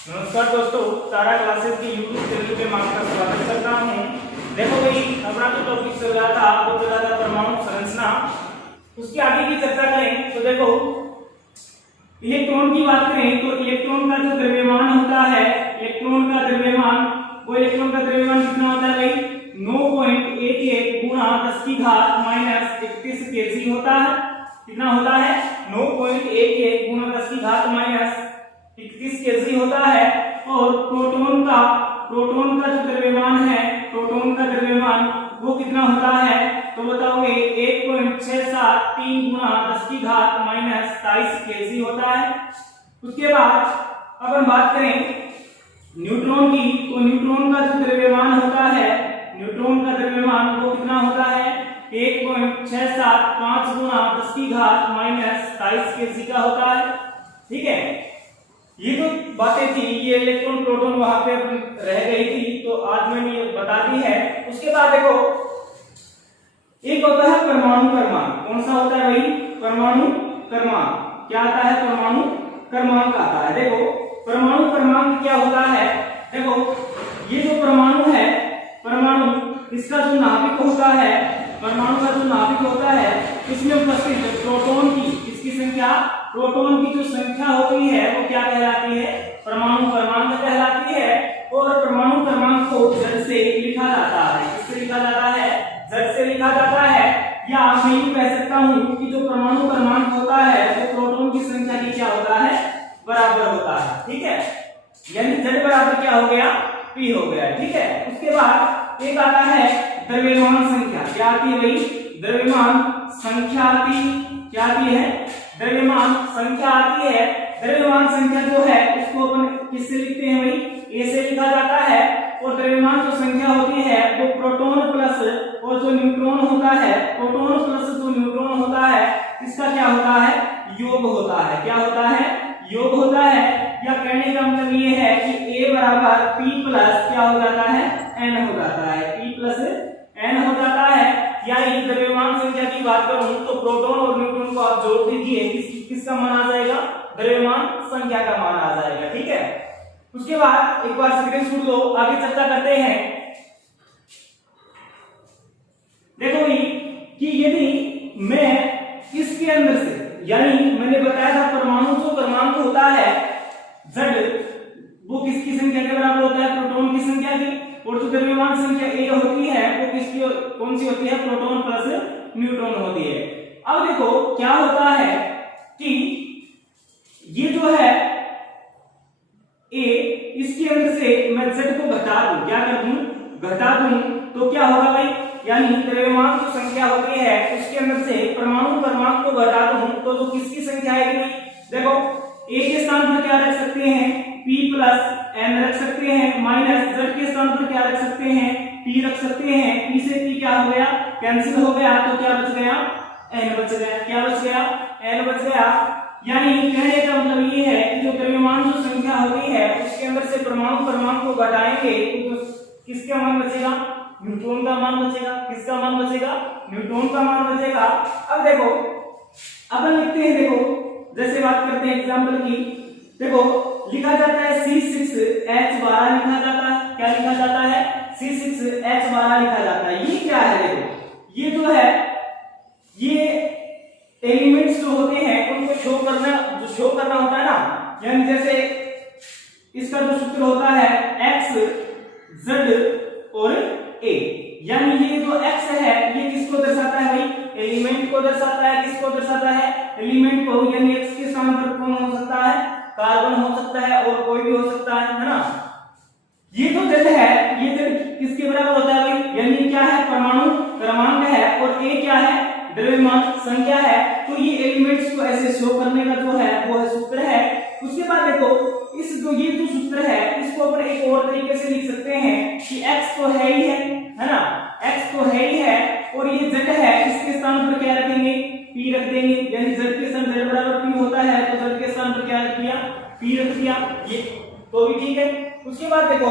नमस्कार दोस्तों, तारा क्लासेस की यूट्यूब चैनल पे मैं आपका स्वागत करता हूं। देखो भाई, अपना जो टॉपिक चल रहा था वो चल रहा था परमाणु संरचना। उसकी आगे की चर्चा करें तो देखो, इलेक्ट्रॉन की बात करें तो इलेक्ट्रॉन का जो द्रव्यमान होता है, इलेक्ट्रॉन का द्रव्यमान, वो इलेक्ट्रॉन का द्रव्यमान कितना होता है भाई? 9.11 गुणा 10 की घात माइनस 31 केजी होता है। कितना होता है? 9.11 गुणा 10 की घात माइनस 31 केजी होता है। और प्रोटॉन का जो द्रव्यमान है, प्रोटॉन का द्रव्यमान वो कितना होता है? तो बताओगे 1.673 गुणा 10 की घात माइनस 27 केजी होता है। उसके बाद अगर बात करें न्यूट्रॉन की, तो न्यूट्रॉन का जो द्रव्यमान होता है, न्यूट्रॉन का द्रव्यमान वो कितना होता है? 1.675 गुणा 10 की घात माइनस 27 केजी का होता है। ठीक है, ये जो बातें थी, ये इलेक्ट्रॉन प्रोटॉन वहां पे रह गई थी, तो आज मैंने ये बता दी है। उसके बाद देखो, एक होता है परमाणु क्रमांक। कौन सा होता है भाई? परमाणु क्रमांक। क्या आता है? परमाणु क्रमांक आता है। देखो, परमाणु क्रमांक क्या होता है? देखो, ये जो परमाणु है, परमाणु इसका जो नाभिक होता है, परमाणु का जो नाभिक होता है, इसमें उपस्थित प्रोटॉन की, इसकी संख्या, प्रोटॉन की जो संख्या होती है वो क्या कहलाती है? परमाणु क्रमांक कहलाती है। और परमाणु क्रमांक को Z से लिखा जाता है। किससे लिखा जाता है? Z से लिखा जाता है। या मैं यूं कह सकता हूं कि जो परमाणु क्रमांक होता है वो प्रोटॉन की संख्या की क्या होता है? बराबर होता है। ठीक है, यानी Z बराबर क्या हो गया? P हो गया। ठीक है, उसके बाद एक आता है द्रव्यमान संख्या। क्या आती है भाई? द्रव्यमान संख्या आती। क्या आती है? द्रव्यमान संख्या आती है। द्रव्यमान संख्या जो है उसको अपन किससे लिखते हैं भाई? A से लिखा जाता है। और द्रव्यमान जो संख्या होती है वो प्रोटॉन प्लस और जो न्यूट्रॉन होता है, प्रोटॉन प्लस जो न्यूट्रॉन होता है, इसका क्या होता है? योग होता है। क्या होता है? योग होता है। या कहने का मतलब ये है कि A बराबर P प्लस क्या हो जाता है? N हो जाता है। P प्लस N हो जाता है। यानी द्रव्यमान संख्या की बात करूं तो प्रोटॉन और न्यूट्रॉन को आप जोड़ दीजिए, किसका मान आ जाएगा? द्रव्यमान संख्या का मान आ जाएगा। ठीक है, उसके बाद एक बार स्क्रीनशॉट लो, आगे चर्चा करते हैं। देखो भाई कि यदि मैं इसके अंदर से, यानी मैंने बताया था परमाणु जो क्रमांक होता है Z, वो किसकी संख्या के बराबर होता है? प्रोटॉन की संख्या की। और जो द्रव्यमान संख्या A होती है वो किसकी, कौन सी होती है? प्रोटॉन प्लस न्यूट्रॉन होती है। अब देखो क्या होता है कि ये जो है A, इसके अंदर से मैं Z को घटा दूं। क्या कर दूं? घटा दूं तो क्या होगा भाई? यानी द्रव्यमान जो संख्या होती है उसके अंदर से परमाणु क्रमांक को घटा दूं तो जो किसकी संख्या आएगी भाई? देखो, A के स्थान पर क्या रख सकते हैं? P प्लस N रख सकते हैं, माइनस Z के स्थान पर क्या रख सकते हैं? P रख सकते हैं। P से P क्या हो गया? कैंसिल हो गया, तो क्या बच गया? N बच गया। क्या बच गया? N बच गया। यानी कहने का मतलब ये है कि जो द्रव्यमान जो संख्या होती है उसके अंदर से परमाणु क्रमांक को घटाएंगे तो किसका मान बचेगा? न्यूट्रॉन का मान बचेगा। किसका मान बचेगा? न्यूट्रॉन का मान बचेगा। अब देखो, अपन लिखते हैं, देखो जैसे बात करते हैं एग्जांपल की, देखो लिखा जाता है C6H12 लिखा जाता है। क्या लिखा जाता है? C6H12 लिखा जाता है। ये क्या है? देखो, ये जो है, ये एलिमेंट्स जो होते हैं उनको शो करना होता है ना। यानी जैसे इसका जो सूत्र होता है X, Z और A। यानी ये जो X है ये किसको दर्शाता है भाई? एलिमेंट को दर्शाता है। किसको दर्शाता है? एलिमेंट को। यानी X के स्थान पर कौन हो सकता है? कार्बन हो सकता है और कोई भी हो सकता है ना। ये जो Z है, ये Z किसके बराबर होता है भाई? यानी क्या है? परमाणु क्रमांक है। और A क्या है? द्रव्यमान संख्या है। तो ये एलिमेंट्स को ऐसे शो करने का जो है वो है सूत्र है। उसके बाद देखो, इस जो ये जो सूत्र है इसको अपन एक और तरीके से लिख सकते हैं कि X तो है ही है ना, X तो है ही है। और ये Z है, इसके स्थान पर क्या रखेंगे? P रख देंगे। यानी Z के स्थान Z बराबर P होता है तो Z के स्थान पर क्या रख दिया? P रख दिया। ये तो भी ठीक है। उसके बाद देखो,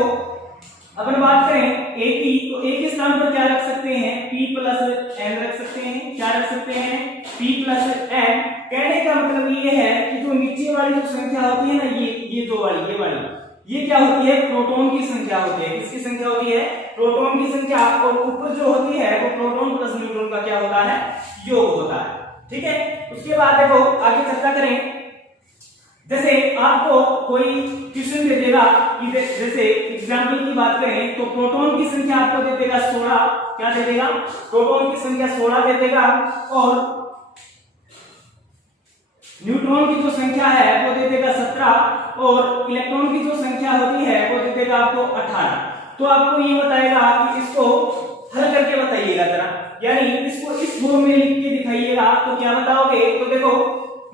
अपन बात करें A की, तो A के स्थान पर क्या रख सकते हैं? P प्लस N रख सकते हैं। क्या रख सकते हैं? P plus N। कहने का मतलब ये है कि जो नीचे वाली जो संख्या होती है ना, ये दो वाली, ये क्या होती है, प्रोटॉन की संख्या होती है। किसकी संख्या होती है, प्रोटॉन की संख्या। और ऊपर जो होती है वो प्रोटॉन प्लस न्यूट्रॉन का क्या होता है, योग होता है। ठीक है, उसके बाद देखो आगे चर्चा करें। जैसे आपको कोई क्वेश्चन दे देगा कि जैसे एग्जांपल की बात करें तो प्रोटॉन की संख्या आपको दे देगा 16, क्या दे देगा, प्रोटॉन की संख्या 16 दे देगा, और न्यूट्रॉन की जो संख्या है वो दे देगा 17, और इलेक्ट्रॉन की जो संख्या होती है वो दे देगा आपको 18। तो आपको ये बताएगा कि इसको हल करके बताइएगा जरा, यानी इसको इस फॉर्म में लिख के दिखाइएगा। तो क्या बताओगे, तो देखो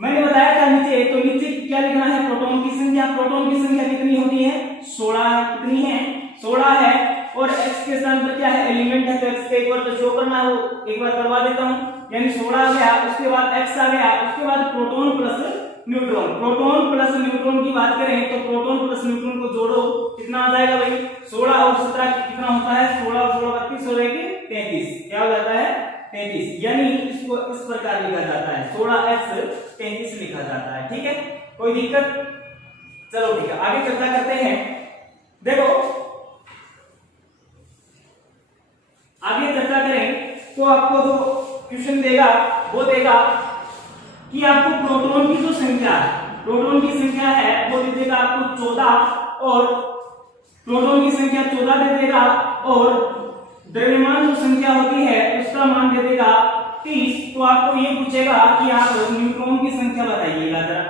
मैंने बताया था नीचे, तो नीचे क्या लिखना है, प्रोटॉन की संख्या। प्रोटॉन की संख्या कितनी होती है, 16 है। कितनी है, 16 है। और x के स्थान पर क्या है, एलिमेंट है, तो x के एक बार तो शो करना है, वो एक बार करवा देता हूं, यानी 16 आ गया, उसके बाद x आ गया, उसके बाद proton plus neutron. Proton plus neutron की बात करें तो प्रोटॉन प्लस न्यूट्रॉन को जोड़ो, कितना आ जाएगा भाई, 16 और 17 कितना होता है, 16 और 16 32 हो जाएगी 33, क्या हो जाता है 33, यानी इसको इस प्रकार लिखा जाता है 16x 33 लिखा जाता है। ठीक है, कोई दिक्कत, चलो ठीक है आगे चर्चा करते हैं। देखो आगे चर्चा करें तो आपको जो क्वेश्चन देगा वो देगा कि आपको प्रोटॉन की जो संख्या है, प्रोटॉन की संख्या है वो दे देगा आपको 14, और प्रोटॉन की संख्या 14 दे देगा, और द्रव्यमान जो संख्या होती है उसका मान दे देगा 30। तो आपको ये पूछेगा कि आप न्यूट्रॉन की संख्या बताइएगा जरा,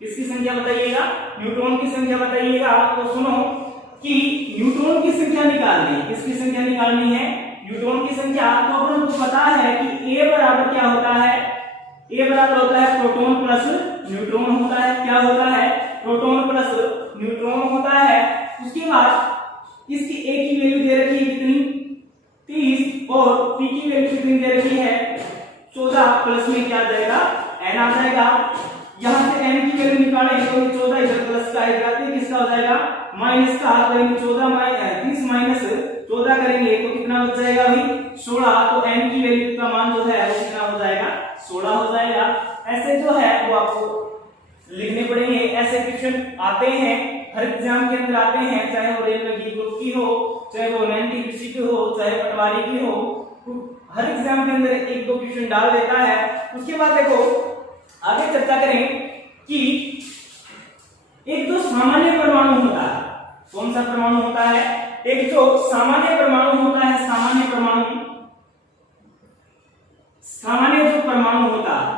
किसकी संख्या बताइएगा, न्यूट्रॉन की संख्या बताइएगा। तो सुनो कि न्यूट्रॉन की संख्या निकालनी, किसकी संख्या निकालनी है, न्यूट्रॉन की संख्या। तो अपन को पता है कि A बराबर क्या होता है, A बराबर होता है प्रोटॉन प्लस न्यूट्रॉन होता है, क्या होता है, प्रोटॉन प्लस न्यूट्रॉन होता है। उसके बाद इसकी A की वैल्यू दे रखी है कितनी, 30, और P की वैल्यू कितनी दे रखी है 14, प्लस में क्या आ जाएगा, N आ जाएगा। यहां से N की वैल्यू निकालें तो 14 इधर प्लस का इधर किसका हो जाएगा, माइनस का, तो 30 माइनस 14 करेंगे तो कितना बच जाएगा भाई 16। तो n की वैल्यू का मान जो है वो कितना हो जाएगा, 16 हो जाएगा। ऐसे जो है वो आपको लिखने पड़ेंगे। ऐसे क्वेश्चन आते हैं, हर एग्जाम के अंदर आते हैं, चाहे वो रेलवे की ग्रुप की हो, चाहे वो 90 की हो, चाहे पटवारी की हो, हर एग्जाम के अंदर एक दो क्वेश्चन डाल देता है। उसके बाद देखो आगे चर्चा करें कि एक जो सामान्य परमाणु होता है, कौन सा परमाणु होता है, एक जो सामान्य परमाणु होता है, सामान्य परमाणु, सामान्य जो परमाणु होता है,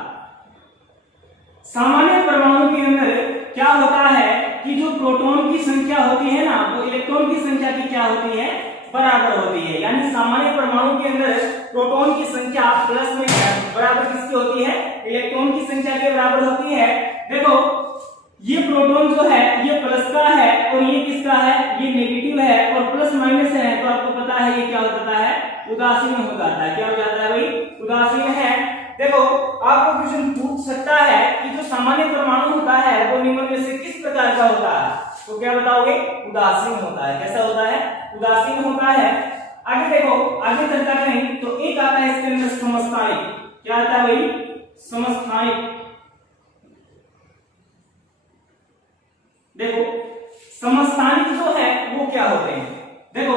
सामान्य परमाणु के अंदर क्या होता है कि जो प्रोटॉन की संख्या होती है ना वो इलेक्ट्रॉन की संख्या की क्या होती है, बराबर होती है। यानी सामान्य परमाणु के अंदर प्रोटॉन की संख्या प्लस में बराबर किसकी होती है, इलेक्ट्रॉन की संख्या के बराबर होती है। देखो ये प्रोटॉन जो है ये प्लस का है और ये किसका है, ये नेगेटिव है, और प्लस माइनस है तो आपको पता है ये क्या हो जाता है, उदासीन हो जाता है। क्या हो जाता है भाई, उदासीन है। देखो आपको क्वेश्चन पूछ सकता है कि जो सामान्य परमाणु होता है वो निम्न में से किस प्रकार का होता है, तो क्या बताओगे, उदासीन होता है। कैसा होता है, उदासीन होता है। आगे देखो आगे चर्चा करें तो एक आता है इसके अंदर समस्थानिक, क्या आता है भाई, समस्थानिक। देखो समस्थानिक जो है वो क्या होते हैं, देखो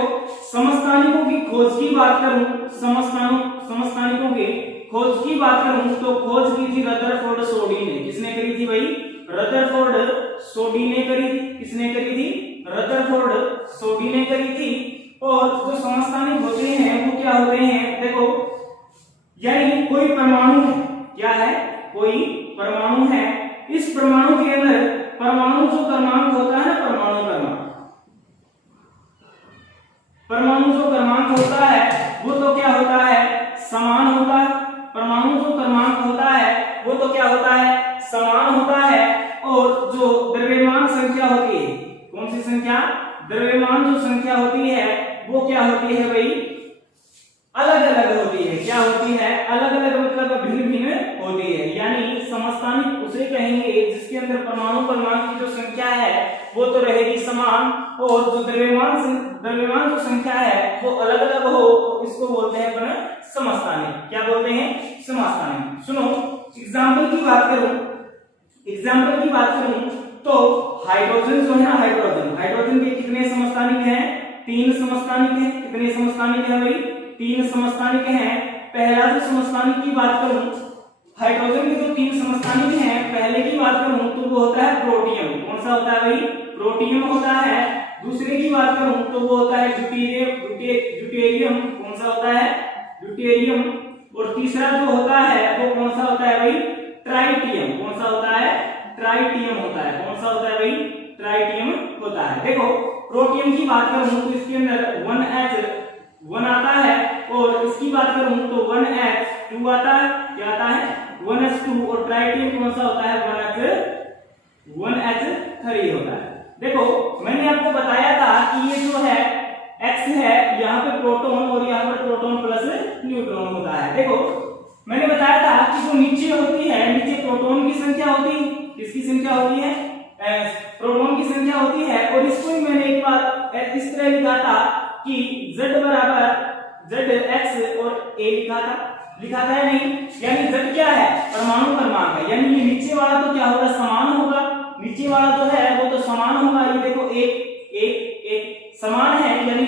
समस्थानिकों की खोज की बात करूं, समस्थानिकों की खोज की बात करूं तो खोज की थी रदरफोर्ड सोडी ने। किसने करी थी भाई, रदरफोर्ड सोडी ने करी थी। किसने करी थी, रदरफोर्ड सोडी ने करी थी। और जो समस्थानिक होते हैं वो क्या होते हैं, देखो यानी कोई परमाणु क्या है, कोई परमाणु है, इस परमाणु के अंदर परमाणु जो क्रमांक होता है ना, परमाणु जो क्रमांक होता है वो तो क्या होता है, समान होता है। परमाणु जो क्रमांक होता है वो तो क्या होता है, समान होता है। और जो द्रव्यमान संख्या होती है, कौन सी संख्या, द्रव्यमान जो संख्या होती है वो क्या होती है भाई, अलग अलग होती है। क्या होती है, अलग अलग मतलब भिन्न भिन्न होती है। यानी समस्थानिक उसे कहेंगे जिसके अंदर परमाणु क्रमांक की जो संख्या है वो तो रहेगी समान, और जो द्रव्यमान जो संख्या है वो अलग अलग हो, तो इसको बोलते हैं अपन समस्थानिक। क्या बोलते हैं, समस्थानिक। सुनो एग्जाम्पल की बात करूं तो हाइड्रोजन जो है ना, हाइड्रोजन के कितने समस्थानिक हैं? 3 समस्थानिक हैं। कितने समस्थानिक हैं भाई? 3 समस्थानिक हैं। पहला जो समस्थानिक की बात करूं, हाइड्रोजन के जो 3 समस्थानिक हैं, पहले की बात करूं तो वो होता है प्रोटियम। कौन सा होता है भाई? प्रोटियम होता है। दूसरे की बात करूं तो वो होता है ड्यूटेरियम। कौन सा होता है? ड्यूटेरियम। और तीसरा जो होता है वो कौन सा होता है भाई? ट्राइटियम। कौन सा होता है? ट्राइटियम होता है। कौन सा होता है भाई? ट्राइटियम होता है। देखो प्रोटियम की बात करूं तो इसके अंदर 1H1 आता है, और इसकी बात करूं तो 1H2 आता है। क्या आता है? 1H2। और ट्राइटियम कौन सा होता है? 1H3 होता है। देखो मैंने आपको बताया था कि ये जो है X है, यहाँ पे प्रोटॉन और यहाँ पर प्रोटॉन प्लस न्यूट्रॉन होता है। देखो मैंने बताया था कि जो नीचे होती है, नीचे प्रोटॉन की संख्या होती है। किसकी संख्या होती है? प्रोटॉन की संख्या होती है। और इसको ही मैंने एक बार इस तरह लिखा था कि Z बराबर ZX और A लिखा था या नहीं? यानी Z क्या है? परमाणु क्रमांक है। यानी ये नीचे वाला तो क्या होगा? समान होगा। नीचे वाला जो है वो तो समान होगा। ये देखो एक समान है, यानी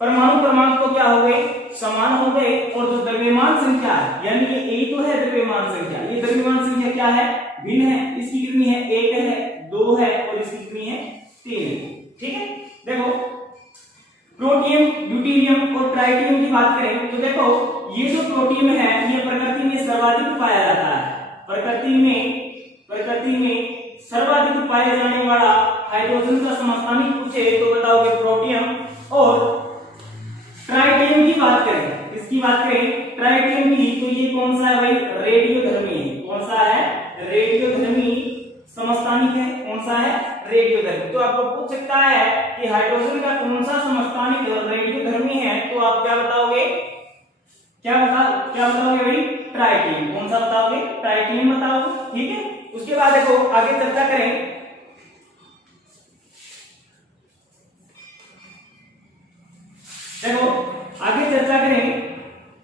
परमाणु क्रमांक तो क्या हो गए? समान हो गए। और जो द्रव्यमान संख्या है, यानी ये A तो है द्रव्यमान संख्या, ये द्रव्यमान संख्या क्या है? भिन्न है। इसकी कितनी है? 1 है, 2 है, और इसकी कितनी है? 3 है। ठीक है। देखो प्रोटियम, ड्यूटेरियम और ट्राइटियम की बात करें तो देखो ये जो प्रोटियम है ये प्रकृति में सर्वाधिक पाया जाता है। प्रकृति में सर्वाधिक पाए जाने वाला हाइड्रोजन का समस्थानिक पूछे तो बताओगे प्रोटियम। और ट्राइटियम की बात करें, इसकी बात करें ट्राइटियम की, तो ये कौन सा है भाई? रेडियोधर्मी है। कौन सा है? रेडियोधर्मी समस्थानिक है। कौन सा है? रेडियोधर्मी। तो आपको पूछ सकता है कि हाइड्रोजन का कौन सा समस्थानिक रेडियोधर्मी है, तो आप क्या बताओगे? क्या बताओगे भाई? ट्राइटियम। कौन सा बताओगे? ट्राइटियम बताओगे। ठीक है। उसके बाद देखो आगे चर्चा करें। देखो आगे चर्चा करें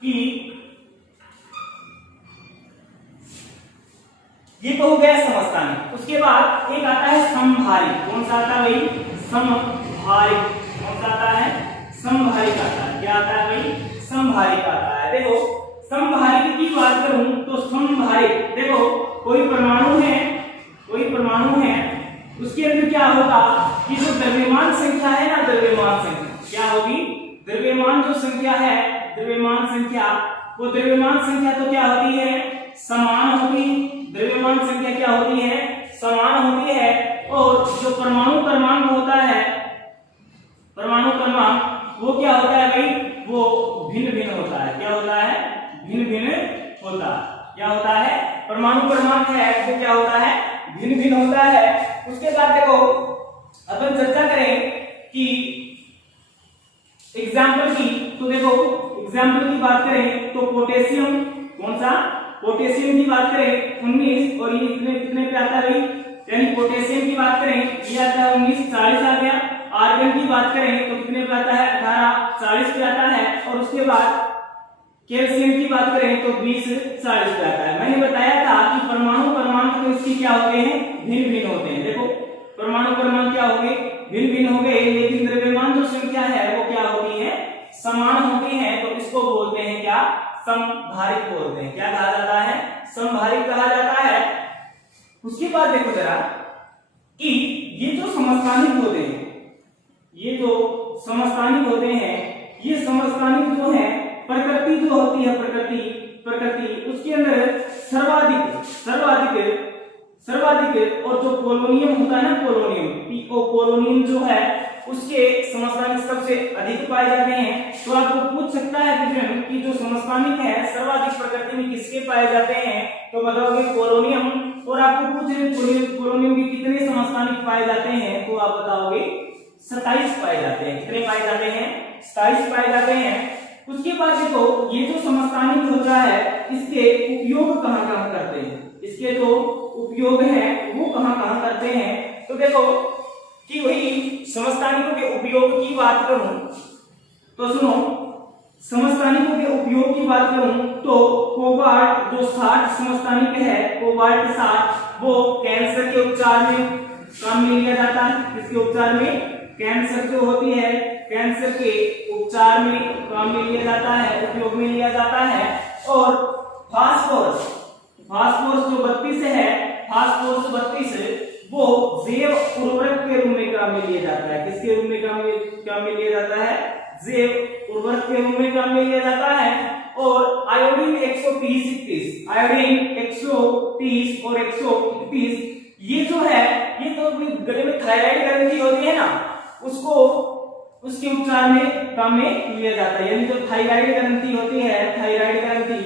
कि ये तो हो गया समस्थानिक। उसके बाद एक आता है समभारिक। कौन सा आता है भाई? समभारिक। कौन सा आता है? समभारिक आता है। क्या आता है भाई? समभारिक आता है। देखो समभारिक की बात करूं तो समभारिक, देखो कोई परमाणु है, उसके अंदर क्या होगा कि जो द्रव्यमान संख्या है ना, द्रव्यमान संख्या क्या होगी? द्रव्यमान जो संख्या है, द्रव्यमान संख्या, वो द्रव्यमान संख्या तो क्या होती है? समान होती। द्रव्यमान संख्या क्या होती है? समान होती है। और जो परमाणु क्रमांक होता है, परमाणु क्रमांक वो क्या होता है भाई? वो भिन्न भिन्न होता है। क्या होता है? भिन्न भिन्न होता है। क्या होता है? परमाणु क्रमांक है वो क्या होता है? भिन्न भिन्न होता है। उसके बाद देखो अपन चर्चा करें कि एग्जाम्पल की, तो देखो एग्जाम्पल की बात करें तो पोटेशियम, कौन सा? पोटेशियम की बात करें 19, और ये कितने पे आता है भाई? यानी पोटेशियम की बात करें ये आता है 19, 40 आ गया। आर्गन की बात करें तो कितने पे आता है? 18, 40 पे आता है। और उसके बाद कैल्शियम की बात करें तो 20, 40 पे आता है। मैंने बताया था कि परमाणु क्रमांक तो इसकी क्या होते हैं? भिन्न भिन्न होते हैं। देखो परमाणु क्रमांक क्या हो गए? भिन्न भिन्न हो गए, लेकिन द्रव्यमान जो संख्या है वो क्या होती है? समान होती है। तो इसको बोलते हैं क्या? समभारिक बोलते हैं। क्या कहा जाता है? समभारिक कहा जाता है। उसके बाद देखो जरा कि ये जो समस्थानिक होते हैं, ये जो समस्थानिक होते हैं, ये समस्थानिक जो है प्रकृति जो होती है, प्रकृति उसके अंदर सर्वाधिक और जो पोलोनियम होता है ना, पोलोनियम जो है उसके समस्थानिक सबसे अधिक पाए जाते हैं। तो आपको पूछ सकता है क्वेश्चन कि जो समस्थानिक है सर्वाधिक प्रकृति में किसके पाए जाते हैं, तो बताओगे पोलोनियम। और आपको पूछ रहे पोलोनियम के कितने समस्थानिक पाए जाते हैं, तो आप बताओगे 27 पाए जाते हैं। कितने पाए जाते हैं? 27 पाए जाते हैं। उसके बाद देखो ये जो समस्थानिक होता है इसके उपयोग कहाँ करते हैं, इसके जो उपयोग है वो कहाँ करते हैं। तो देखो कि वही समस्थानिकों के उपयोग की बात करूं तो सुनो, समस्थानिकों के उपयोग की बात करूं तो कोबाल्ट जो 60 समस्थानिक है, कोबाल्ट 60 वो कैंसर के उपचार में काम में लिया जाता है, किसके उपचार में, कैंसर जो होती है कैंसर के उपचार में काम में लिया जाता है, उपयोग में लिया जाता है। और फास्फोरस, फास्फोरस जो 32 है, फास्फोरस 32 वो जैव उर्वरक के रूप में काम में लिया जाता है। किसके रूप में काम में लिया जाता है, जैव उर्वरक के रूप में काम में लिया जाता है। और आयोडीन 130 आयोडीन 130 और 131 ये जो है ये तो गले में थायराइड ग्रंथि होती है ना, उसको उसके उपचार में काम में लिया जाता है। यानी जो थायराइड ग्रंथि होती है, थायराइड ग्रंथि,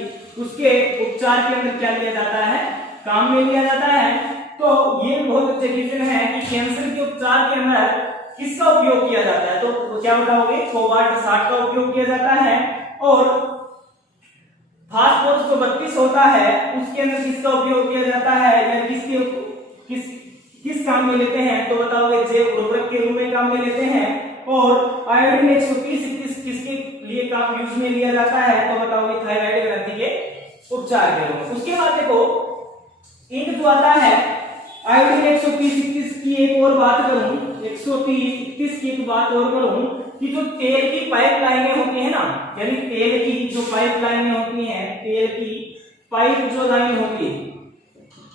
उसके उपचार के अंदर क्या लिया जाता है, काम में लिया जाता है। तो ये बहुत अच्छे क्वेश्चन है कि कैंसर के उपचार के अंदर किसका उपयोग किया जाता है, तो क्या बताओगे, कोबाल्ट 60 का उपयोग किया जाता है। और फास्फोरस जो 32 होता है उसके अंदर किसका उपयोग किया जाता है, यानी किस काम में लेते हैं, तो बताओगे जैव उर्वरक के रूप में काम में लेते हैं। और आयोडीन 130 किसके लिए काम यूज में लिया जाता है, तो बताओगे थायराइड ग्रंथि के उपचार के रूप में। उसके बाद देखो एक जो आता है आयोडीन 130 की एक और बात करूं, 130 की एक बात और करूं कि जो तेल की पाइपलाइनें होती है ना, यानी तेल की जो पाइपलाइनें होती हैं, तेल की पाइप जो लाइन होती है,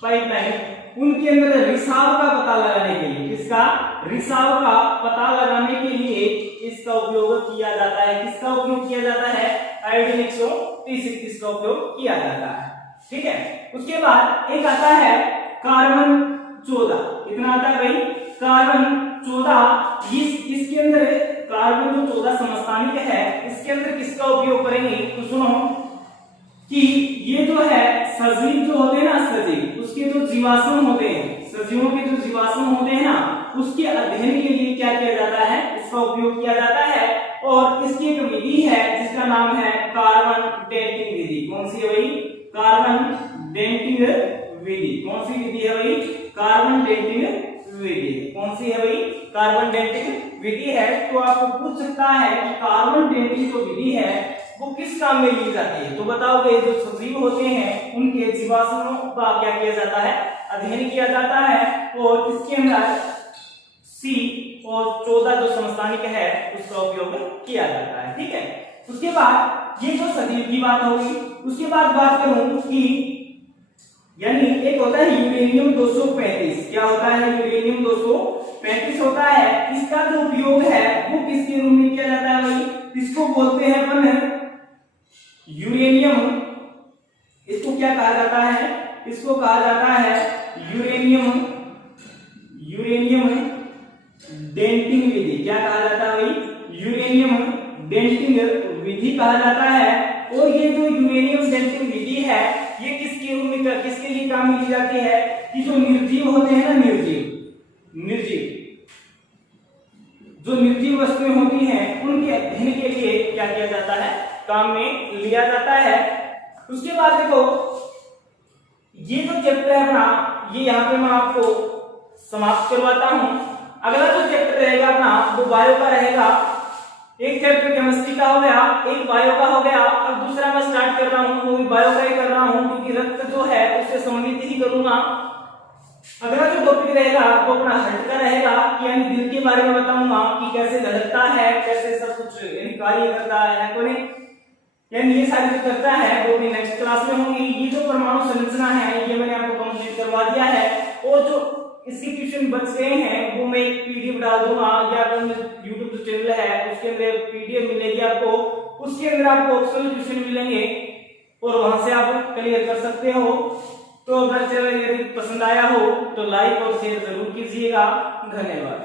पाइपलाइन, उनके अंदर रिसाव का पता लगाने के लिए, किसका, रिसाव का पता लगाने के लिए इसका उपयोग किया जाता है। किसका उपयोग किया जाता है, आयोडीन 130 का उपयोग किया जाता है। ठीक है। उसके बाद एक आता है कार्बन 14, कितना आता है भाई, कार्बन 14। इसके अंदर कार्बन जो 14 समस्थानिक है, इसके अंदर किसका उपयोग करेंगे, तो सुनो कि ये जो है सजीव जो होते हैं ना, सजीव उसके जो जीवाश्म होते हैं, सजीवों के जो जीवाश्म होते हैं ना, उसके अध्ययन के लिए क्या किया जाता है, इसका उपयोग किया जाता है। और इसकी एक विधि है जिसका नाम है कार्बन डेटिंग विधि। कौन सी है भाई, कार्बन डेटिंग विधि। कौन सी विधि है भाई, कार्बन डेटिंग विधि। कौन सी है भाई, कार्बन डेटिंग विधि है। तो आपको पूछ सकता है कि कार्बन डेटिंग जो विधि है वो किस काम में ली जाती है, तो बताओगे जो सजीव होते हैं उनके जीवाश्मों का क्या किया जाता है, अध्ययन किया जाता है। और इसके अंदर C और 14 जो समस्थानिक है उसका उपयोग किया जाता है। ठीक है। उसके बाद ये जो सजीव की बात होगी, उसके बाद बात करूं कि यानी एक होता है यूरेनियम 235, क्या होता है, यूरेनियम 235 होता है। इसका जो उपयोग है वो किसके रूप में किया जाता है भाई, इसको बोलते हैं अपन यूरेनियम, इसको क्या कहा जाता है, इसको कहा जाता है यूरेनियम डेंटिंग विधि। क्या कहा जाता है भाई, यूरेनियम डेंटिंग विधि कहा जाता है। और ये जो यूरेनियम डेंटिंग विधि है ये किसके रूप में, किसके लिए काम में ली जाती है, कि जो निर्जीव होते हैं ना, जो निर्जीव वस्तुएं होती हैं उनके अध्ययन के लिए क्या किया जाता है, काम में लिया जाता है। उसके बाद देखो ये जो चैप्टर है अपना, ये यहाँ पे मैं आपको समाप्त करवाता हूं। अगला जो चैप्टर रहेगा अपना वो बायो का रहेगा। एक चैप्टर केमिस्ट्री का हो गया, एक बायो का हो गया, अब दूसरा मैं स्टार्ट कर रहा हूँ वो भी बायो का ही कर रहा हूँ, क्योंकि रक्त जो है उससे संबंधित ही करूंगा। अगला जो टॉपिक रहेगा वो अपना हार्ट का रहेगा, यानी दिल के बारे में बताऊंगा कि कैसे धड़कता है, कैसे सब कुछ यानी कार्य करता है, कोई यानी ये सारी जो चर्चा है वो भी नेक्स्ट क्लास में होंगी। ये जो परमाणु संरचना है ये मैंने आपको कंप्लीट करवा दिया है, और जो इसके क्वेश्चन बच गए हैं वो मैं एक पीडीएफ डाल दूंगा, या यूट्यूब जो चैनल है उसके अंदर पीडीएफ मिलेगी आपको, उसके अंदर आपको ऑप्शनल क्वेश्चन मिलेंगे और वहां से आप क्लियर कर सकते हो। तो अगर चैनल यदि पसंद आया हो तो लाइक और शेयर जरूर कीजिएगा। धन्यवाद।